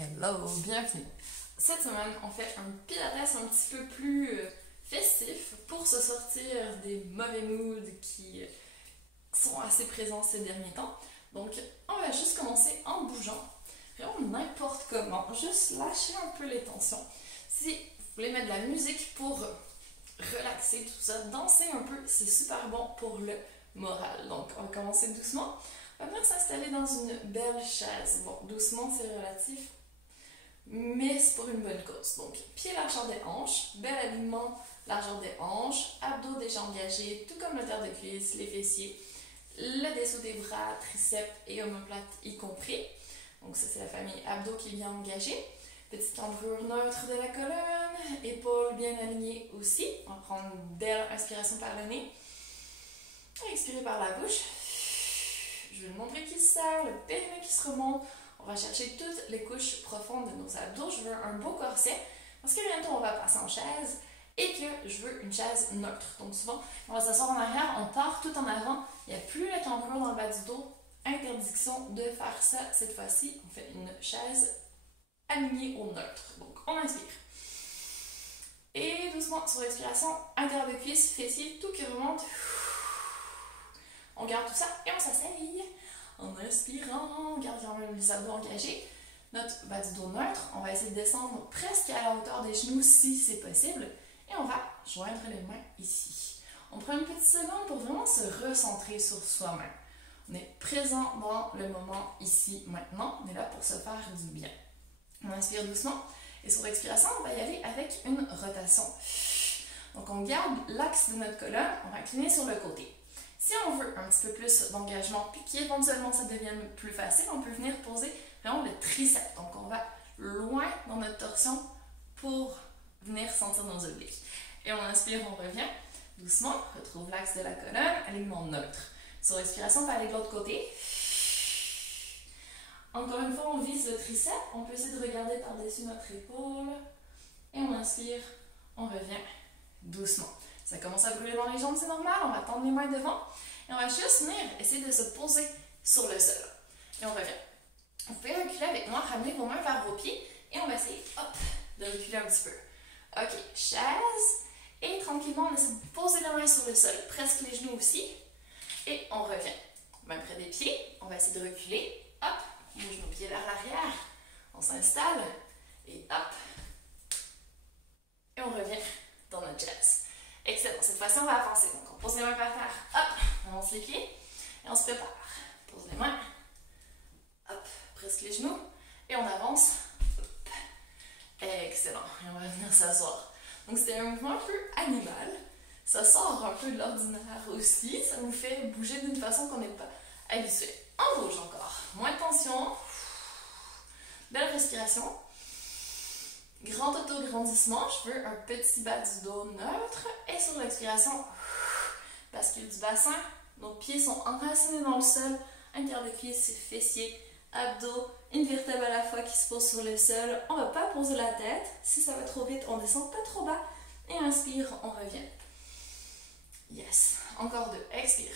Hello, bienvenue. Cette semaine, on fait un pilates un petit peu plus festif pour se sortir des mauvais moods qui sont assez présents ces derniers temps. Donc, on va juste commencer en bougeant, vraiment n'importe comment, juste lâcher un peu les tensions. Si vous voulez mettre de la musique pour relaxer tout ça, danser un peu, c'est super bon pour le moral. Donc, on va commencer doucement. On va venir s'installer dans une belle chaise. Bon, doucement, c'est relatif, mais c'est pour une bonne cause. Donc, pied largeur des hanches, bel alignement, largeur des hanches, abdos déjà engagés, tout comme le terre de cuisse, les fessiers, le dessous des bras, triceps et omoplate y compris. Donc, ça, c'est la famille abdos qui est bien engagée. Petite cambrure neutre de la colonne, épaules bien alignées aussi. On va prendre une belle inspiration par le nez. Et expirer par la bouche. Je vais vous montrer qui se serre, le périnée qui se remonte. On va chercher toutes les couches profondes de nos abdos. Je veux un beau corset parce que bientôt on va passer en chaise et que je veux une chaise neutre. Donc souvent, on va s'asseoir en arrière, on part tout en avant. Il n'y a plus la cambrure dans le bas du dos. Interdiction de faire ça cette fois-ci. On fait une chaise alignée au neutre. Donc on inspire. Et doucement sur l'expiration, intérieur de cuisse, fessier, tout qui remonte. On garde tout ça et on s'asseye. En inspirant, on garde quand même les abdos engagés. Notre bas du dos neutre, on va essayer de descendre presque à la hauteur des genoux si c'est possible. Et on va joindre les mains ici. On prend une petite seconde pour vraiment se recentrer sur soi-même. On est présent dans le moment ici, maintenant. On est là pour se faire du bien. On inspire doucement. Et sur l'expiration, on va y aller avec une rotation. Donc on garde l'axe de notre colonne. On va incliner sur le côté. Si on veut un petit peu plus d'engagement, puis qu'éventuellement ça devienne plus facile, on peut venir poser vraiment le triceps. Donc on va loin dans notre torsion pour venir sentir nos obliques. Et on inspire, on revient doucement, retrouve l'axe de la colonne, alignement neutre. Sur l'expiration, on va aller de l'autre côté. Encore une fois, on vise le triceps. On peut essayer de regarder par-dessus notre épaule. Et on inspire, on revient doucement. Ça commence à brûler dans les jambes, c'est normal. On va tendre les mains devant. Et on va juste venir essayer de se poser sur le sol. Et on revient. Vous pouvez reculer avec moi, ramener vos mains vers vos pieds. Et on va essayer, hop, de reculer un petit peu. Ok, chaise. Et tranquillement, on essaie de poser les mains sur le sol. Presque les genoux aussi. Et on revient. Main près des pieds. On va essayer de reculer. Hop, on bouge nos pieds vers l'arrière. On s'installe. Et hop. Et on revient dans notre chaise. Excellent. Cette fois-ci, on va avancer. Donc, on pose les mains par terre. Hop, on avance les pieds. Et on se prépare. Pose les mains. Hop, presque les genoux. Et on avance. Hop. Excellent. Et on va venir s'asseoir. Donc, c'était un mouvement un peu animal. Ça sort un peu de l'ordinaire aussi. Ça nous fait bouger d'une façon qu'on n'est pas habitué. On bouge encore. Moins de tension. Belle respiration. Grand auto-grandissement, je veux un petit bas du dos neutre. Et sur l'expiration, bascule du bassin. Nos pieds sont enracinés dans le sol. Intérieur de cuisse, fessiers, abdos. Une vertèbre à la fois qui se pose sur le sol. On ne va pas poser la tête. Si ça va trop vite, on descend pas trop bas. Et inspire, on revient. Yes. Encore deux. Expire.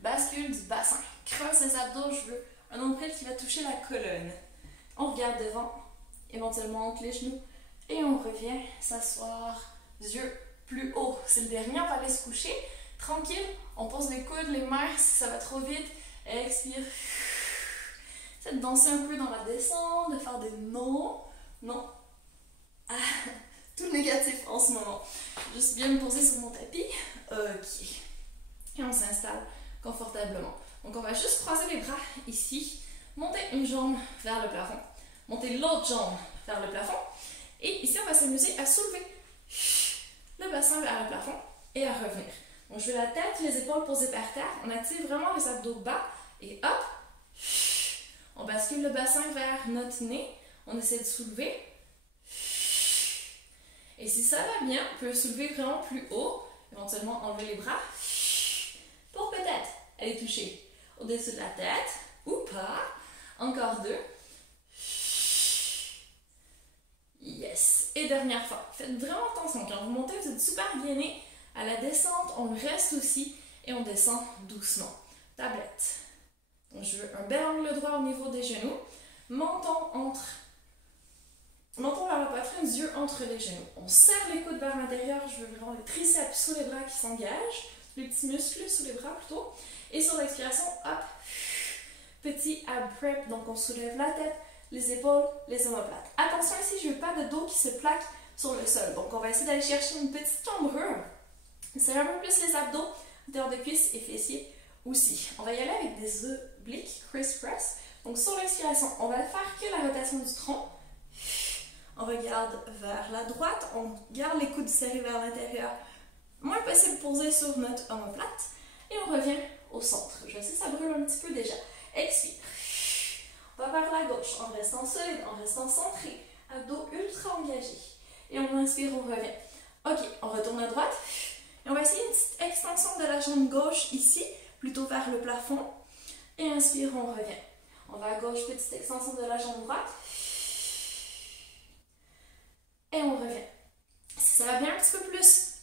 Bascule du bassin. Creuse les abdos. Je veux un nombril qui va toucher la colonne. On regarde devant. Éventuellement, on les genoux. Et on revient s'asseoir, yeux plus haut. C'est le dernier, on va aller se coucher. Tranquille, on pose les coudes, les mains, si ça va trop vite. Expire. Essayez de danser un peu dans la descente, de faire des non. Non. Ah, tout négatif en ce moment. Juste bien me poser sur mon tapis. Ok. Et on s'installe confortablement. Donc on va juste croiser les bras ici. Monter une jambe vers le plafond. Monter l'autre jambe vers le plafond. Et ici, on va s'amuser à soulever le bassin vers le plafond et à revenir. Donc, je veux la tête, les épaules posées par terre. On active vraiment les abdos bas. Et hop, on bascule le bassin vers notre nez. On essaie de soulever. Et si ça va bien, on peut soulever vraiment plus haut. Éventuellement, enlever les bras. Pour peut-être aller toucher au-dessus de la tête. Ou pas. Encore deux. Yes. Et dernière fois. Faites vraiment attention. Quand vous montez, vous êtes super gainé. À la descente, on reste aussi et on descend doucement. Tablette. Donc, je veux un bel angle droit au niveau des genoux. Menton entre Menton vers la poitrine, yeux entre les genoux. On serre les coudes vers l'intérieur. Je veux vraiment les triceps sous les bras qui s'engagent. Les petits muscles sous les bras plutôt. Et sur l'expiration, hop, petit ab prep. Donc on soulève la tête, les épaules, les omoplates. Attention ici, je veux pas de dos qui se plaque sur le sol. Donc on va essayer d'aller chercher une petite cambrure. C'est un peu plus les abdos, intérieur de cuisses et fessiers aussi. On va y aller avec des obliques, criss-cross. Donc sur l'expiration, on va faire que la rotation du tronc. On regarde vers la droite, on garde les coudes serrés vers l'intérieur, moins possible posé sur notre omoplate, et on revient au centre. Je sais, ça brûle un petit peu déjà. Expire. On va vers la gauche en restant solide, en restant centré, abdos ultra engagés. Et on inspire, on revient. Ok, on retourne à droite, et on va essayer une petite extension de la jambe gauche ici, plutôt vers le plafond. Et inspire, on revient. On va à gauche, petite extension de la jambe droite. Et on revient. Si ça va bien un petit peu plus,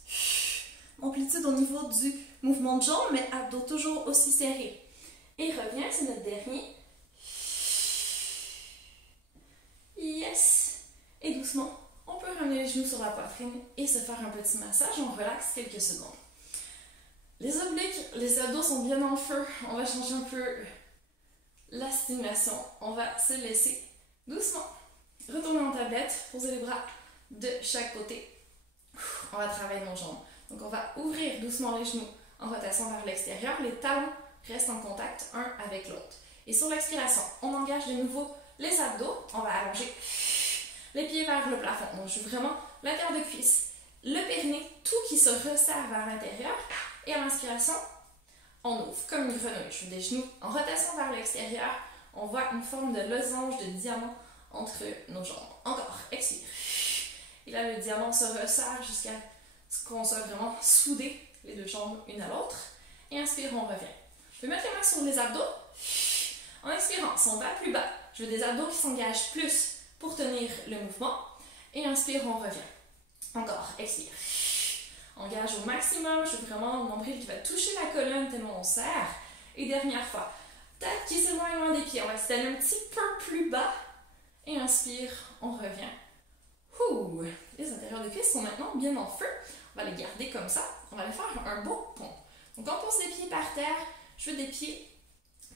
amplitude au niveau du mouvement de jambe, mais abdos toujours aussi serrés. Et revient, c'est notre dernier. Yes! Et doucement, on peut ramener les genoux sur la poitrine et se faire un petit massage. On relaxe quelques secondes. Les obliques, les abdos sont bien en feu. On va changer un peu la stimulation. On va se laisser doucement retourner en tablette, poser les bras de chaque côté. On va travailler nos jambes. Donc on va ouvrir doucement les genoux en rotation vers l'extérieur. Les talons restent en contact un avec l'autre. Et sur l'expiration, on engage de nouveau les abdos. On va allonger les pieds vers le plafond. Donc je veux vraiment l'intérieur de cuisse, le périnée, tout qui se resserre vers l'intérieur. Et à l'inspiration, on ouvre comme une grenouille. Je veux des genoux en rotation vers l'extérieur. On voit une forme de losange, de diamant entre nos jambes. Encore, expire. Et là, le diamant se resserre jusqu'à ce qu'on soit vraiment soudés, les deux jambes une à l'autre. Et inspire, on revient. Je vais mettre les mains sur les abdos. En expirant, si on va plus bas, je veux des abdos qui s'engagent plus pour tenir le mouvement. Et inspire, on revient. Encore, expire. Engage au maximum. Je veux vraiment mon nombril qui va toucher la colonne tellement on serre. Et dernière fois, tête qui s'éloigne loin des pieds. On va se tenir un petit peu plus bas. Et inspire, on revient. Ouh, les intérieurs de cuisses sont maintenant bien en feu. On va les garder comme ça. On va les faire un beau pont. Donc on pose les pieds par terre. Je veux des pieds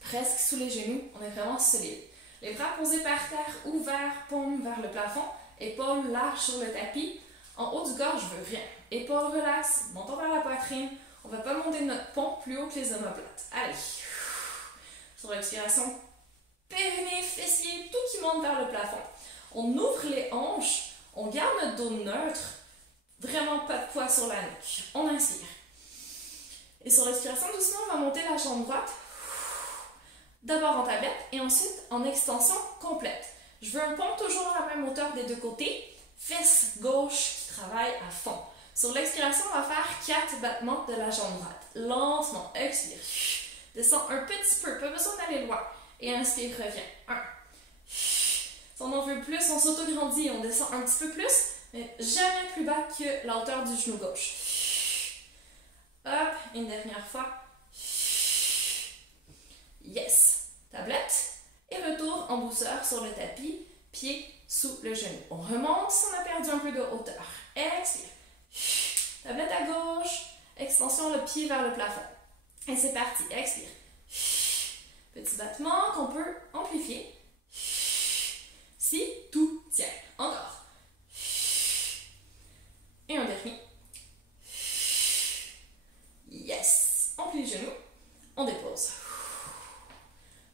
presque sous les genoux. On est vraiment solide. Les bras posés par terre, ouverts, paume vers le plafond. Épaules larges sur le tapis. En haut du corps, je veux rien. Épaules relaxes, montons vers la poitrine. On ne va pas monter notre pont plus haut que les omoplates. Allez. Sur l'expiration, périnée, fessier, tout qui monte vers le plafond. On ouvre les hanches. On garde notre dos neutre, vraiment pas de poids sur la nuque. On inspire. Et sur l'expiration, doucement, on va monter la jambe droite. D'abord en tablette et ensuite en extension complète. Je veux un pont toujours à la même hauteur des deux côtés. Fesse gauche qui travaille à fond. Sur l'expiration, on va faire 4 battements de la jambe droite. Lentement, expire. Descends un petit peu, pas besoin d'aller loin. Et inspire, reviens. 1. Si on en veut plus, on s'auto-grandit, on descend un petit peu plus, mais jamais plus bas que la hauteur du genou gauche. Hop, une dernière fois. Yes. Tablette. Et retour en douceur sur le tapis, pied sous le genou. On remonte si on a perdu un peu de hauteur. Expire. Tablette à gauche. Extension, le pied vers le plafond. Et c'est parti. Expire. Petit battement qu'on peut amplifier. Si tout tient. Encore. Et un dernier. Yes. On plie les genoux. On dépose.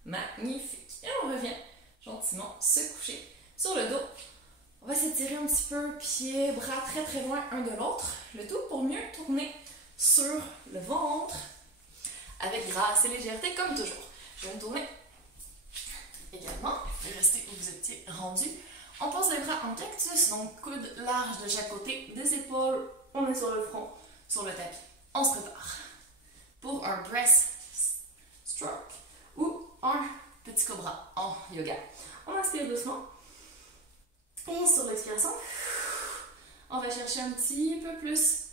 Magnifique. Et on revient gentiment se coucher sur le dos. On va s'étirer un petit peu, pieds, bras très très loin un de l'autre. Le tout pour mieux tourner sur le ventre avec grâce et légèreté comme toujours. Je vais me tourner également et rester où vous étiez rendu. On pose les bras en cactus, donc coudes larges de chaque côté, des épaules, on est sur le front, sur le tapis. On se prépare pour un breast stroke ou un petit cobra en yoga. On inspire doucement et sur l'expiration, on va chercher un petit peu plus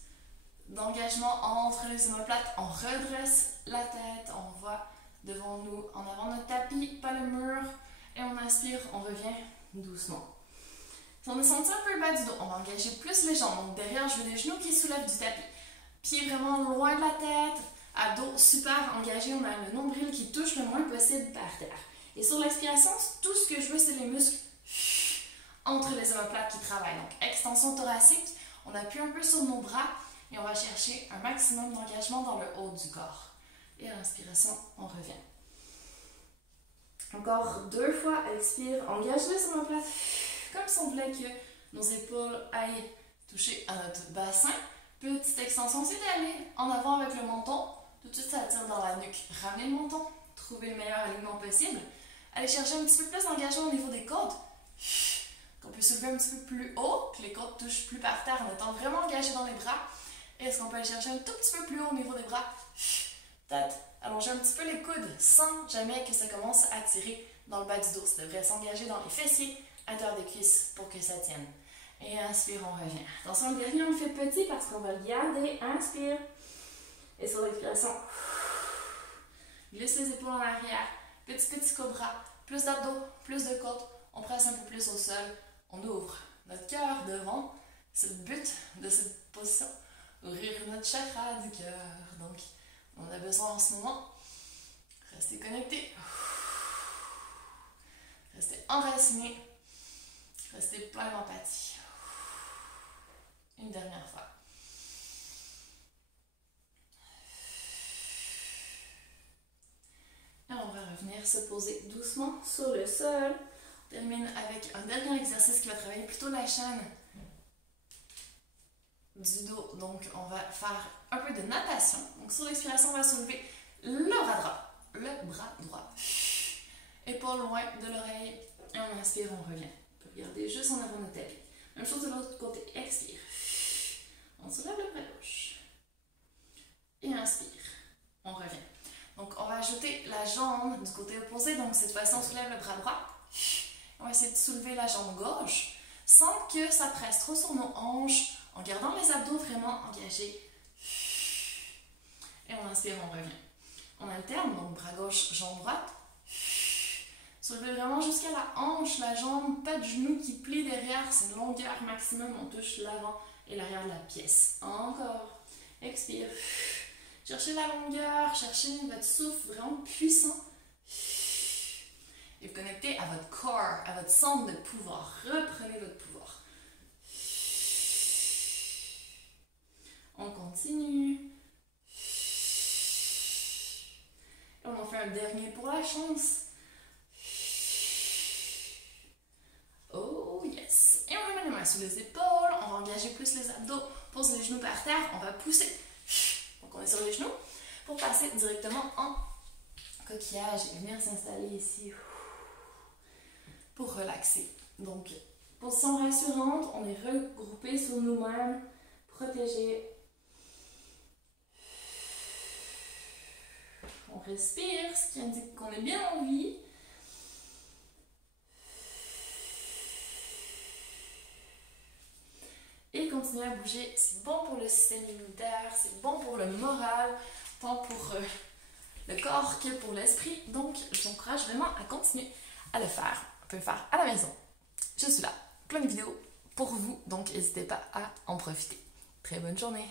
d'engagement entre les omoplates. On redresse la tête, on voit devant nous, en avant notre tapis, pas le mur. Et on inspire, on revient doucement. Si Si on a senti un peu le bas du dos, on va engager plus les jambes. Donc derrière, je veux les genoux qui soulèvent du tapis. Pieds vraiment loin de la tête. Abdos super engagés. On a le nombril qui touche le moins possible par terre. Et sur l'expiration, tout ce que je veux, c'est les muscles entre les omoplates qui travaillent. Donc extension thoracique, on appuie un peu sur nos bras et on va chercher un maximum d'engagement dans le haut du corps. Et à l'inspiration, on revient. Encore 2 fois, expire, engage les omoplates. Comme si on voulait que nos épaules aillent toucher à notre bassin. Petite extension, c'est d'aller en avant avec le menton. Tout de suite, ça tire dans la nuque. Ramenez le menton, trouvez le meilleur alignement possible. Allez chercher un petit peu plus d'engagement au niveau des côtes. Qu'on peut soulever un petit peu plus haut, que les côtes touchent plus par terre en étant vraiment engagé dans les bras. Et est-ce qu'on peut aller chercher un tout petit peu plus haut au niveau des bras? Peut-être allonger un petit peu les coudes sans jamais que ça commence à tirer dans le bas du dos. Ça devrait s'engager dans les fessiers, à l'intérieur des cuisses pour que ça tienne. Et inspire, on revient. Attention, le dernier, on le fait petit parce qu'on va le garder. Inspire. Et sur l'expiration, glisse les épaules en arrière. Petit cobra. Plus d'abdos, plus de côtes. On presse un peu plus au sol. On ouvre notre cœur devant. C'est le but de cette position. Ouvrir notre chakra du cœur. Donc, on a besoin en ce moment. Restez connectés. Restez enracinés. Restez plein d'empathie. Une dernière fois. Et on va revenir se poser doucement sur le sol. On termine avec un dernier exercice qui va travailler plutôt la chaîne du dos. Donc, on va faire un peu de natation. Donc, sur l'expiration, on va soulever le bras droit. Le bras droit. Épaule loin de l'oreille. Et on inspire, on revient. On peut regarder juste en avant notre tapis. Même chose de l'autre côté. Expire. On soulève le bras gauche. Et inspire. On revient. Donc, on va ajouter la jambe du côté opposé. Donc, cette fois-ci, on soulève le bras droit. On va essayer de soulever la jambe gauche sans que ça presse trop sur nos hanches, en gardant les abdos vraiment engagés. Et on inspire, on revient. On alterne, donc bras gauche, jambe droite. Soulevez vraiment jusqu'à la hanche, la jambe, pas de genou qui plie derrière. C'est une longueur maximum. On touche l'avant et l'arrière de la pièce. Encore. Expire. Cherchez la longueur, cherchez votre souffle vraiment puissant. Et vous connectez à votre corps, à votre centre de pouvoir. Reprenez votre pouvoir. On continue. Et on en fait un dernier pour la chance. Oh yes! Et on remet les mains sous les épaules. On va engager plus les abdos. Pose les genoux par terre. On va pousser. Donc on est sur les genoux pour passer directement en coquillage et venir s'installer ici pour relaxer. Donc, position rassurante, on est regroupé sur nous-mêmes, protégé. On respire, ce qui indique qu'on est bien en vie. Et continuer à bouger, c'est bon pour le système immunitaire, c'est bon pour le moral, tant pour le corps que pour l'esprit. Donc, je vous encourage vraiment à continuer à le faire. On peut le faire à la maison. Je suis là, plein de vidéos pour vous, donc n'hésitez pas à en profiter. Très bonne journée!